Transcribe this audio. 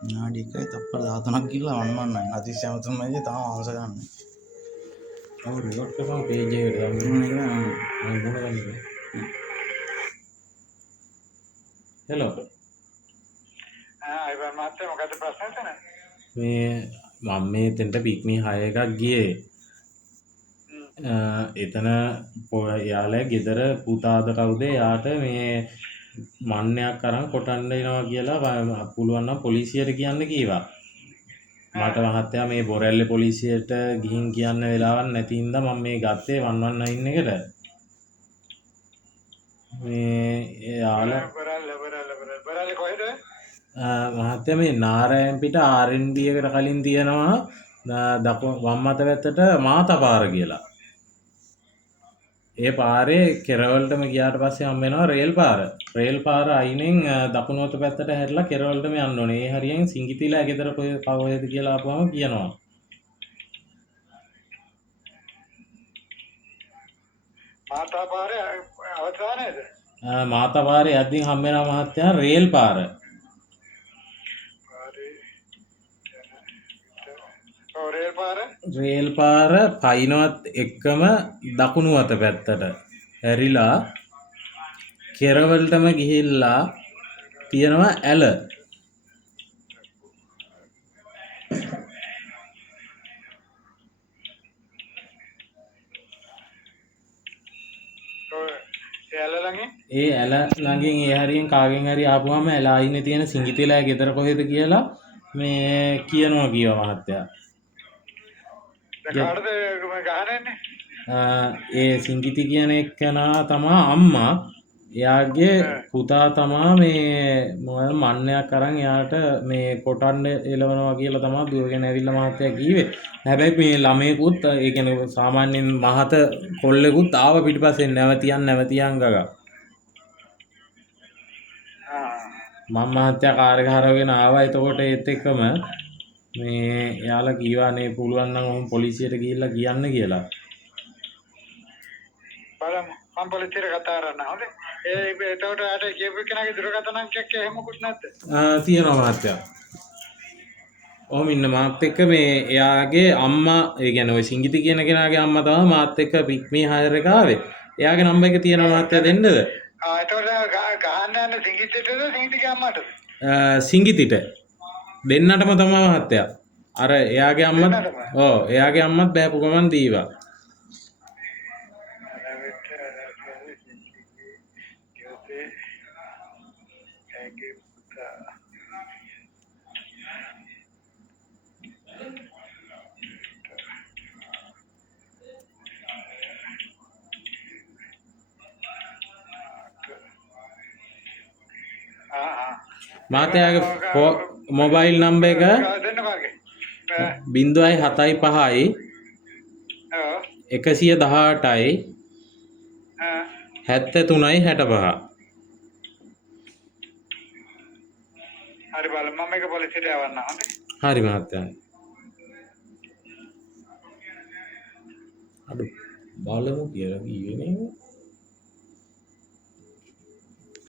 විනාඩි 1යි තප්පර 13ක් ගිහලා 119 අතිශය අමුතුමයි තාම අවශ්‍ය ගන්න. ඔව් රිවර්ට් කරපන් පේජ් එකට දාන්න. මම මොනවද හෙලෝ අයිබන් මහත්තයා මොකද ප්‍රශ්නේ එතන? මේ මම මේ තෙන්ට පික්මි 6 එකක් ගියේ. එතන එයාලා ගෙදර පුතාද කවුද එයාට මේ මන්නයක් අරන් කොටන්න එනවා කියලා පුළුවන් නම් පොලිසියට කියන්න කීවා. මට මහත්තයා මේ බොරැල්ලේ පොලිසියට ගිහින් කියන්න වෙලාවක් නැති හින්දා මම මේ ගත්තේ 119 එකට. මේ එයාලා බරල්ල කොහෙද? මහත්තයා මේ නාරයන්පිට R&B එකට කලින් තියෙනවා වම් අත පැත්තට මාතපාර කියලා. ඒ පාරේ කෙරවලටම ගියාට පස්සේ හම්බ වෙනවා රේල් පාර. රේල් පාර අයිනෙන් දකුණු අත පැත්තට හැරිලා කෙරවලටම යන්න ඕනේ. ඒ හරියෙන් සිංගිතිලා ගෙදර කොහෙද කියලා ආපුවම කියනවා. මාතාපාරේ අවසානයේද? මාතපාරේ යද්දී හම්බ වෙනවා මහත්තයා රේල් පාර. රේල් පාර පයින්වත් එක්කම දකුණු අත පැත්තට හැරිලා කෙරවලටම ගිහිල්ලා තියෙනවා ඇල. ඒ ඇල ළඟින් ඒ හරියෙන් කාගෙන් හරි ආපුවම ඇල අයිනේ තියෙන සිංගිතිලා ගෙදර කොහෙද කියලා මේ කියනවා කියවා මහත්තයා. ඒ සිංගිති කියන එක්කෙනා තමා අම්මා. එයාගේ පුතා තමා මේ මන්නයක් අරන් එයාට මේ කොටන්න එලවනවා කියලා තමා දුවගෙන ඇවිල්ලා මහත්තයා කිව්වේ. හැබැයි මේ ළමයෙකුත් ඒ කියන්නේ සාමාන්‍යයෙන් මහත කොල්ලෙකුත් ආව පිටිපස්සෙන් නැවතියන් ගගා. මම මහත්තයා කාර් එක හරවගෙන ආවා. එතකොට ඒත් එක්කම මේ එයාලා කීවානේ පුළුවන් නම් ඔහොම පොලිසියට ගිහිල්ලා කියන්න කියලා. බලමු මම පොලිසියට කතා කරන්න. හොඳේ. එතකොට ආට කියපු කෙනාගේ දුරකථන අංකයක් එහෙම මොකුත් නැද්ද? තියෙනවා මහත්තයා. ඔහොම ඉන්න මාත් එක්ක මේ එයාගේ අම්මා ඒ කියන්නේ ඔය සිංගිති කියන කෙනාගේ අම්මා තමයි මාත් එක්ක පික්මී හයර් එක ආවේ. එයාගේ නම්බර් එක තියෙනවා මහත්තයා දෙන්නද? එතකොට ගහන්න යන සිංගිතිටද සිංගිතිගේ අම්මටද? සිංගිතිට. දෙන්නටම තමයි මහත්තයා. අර එයාගේ අම්මත් එයාගේ අම්මත් බෑපු ගමන් දීවා. මාතයාගේ මොබයිල් නම්බර් එක 075යි 118යි 73යි 65. හරි බලන්න මම මේක පොලිසියට යවන්නම්. හරි මහත්තයා. අඩු බලමු කියලා කිව්වේ නේ.